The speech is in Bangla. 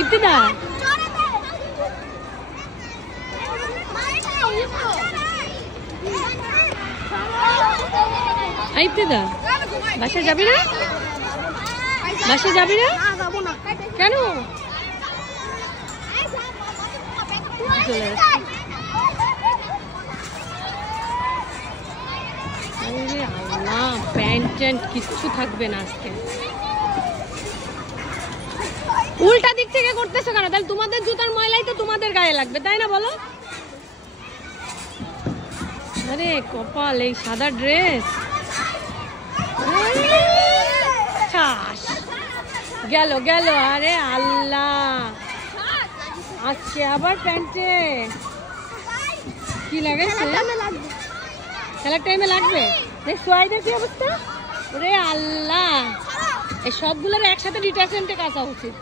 ইফতিদা ইফতিদা বাসায় যাবি না? বাসায় যাবি না কেন? প্যান্ট ট্যান্ট কিচ্ছু থাকবে না আজকে। উল্টা দিক থেকে করতেছো কেন? তাহলে তোমাদের জুতার ময়লাই তো তোমাদের গায়ে লাগবে, তাই না বলো? আরে কপাল, এই সাদা ড্রেস গেল গেল। আরে আল্লাহ, আজকে আবার প্যান্টে কি লাগাইছে? খেলার টাইমে লাগবে। দেখ সোয়াইদের কি অবস্থা। ওরে আল্লাহ, এই সবগুলোর একসাথে ডিটাচমেন্টে কাচা উচিত।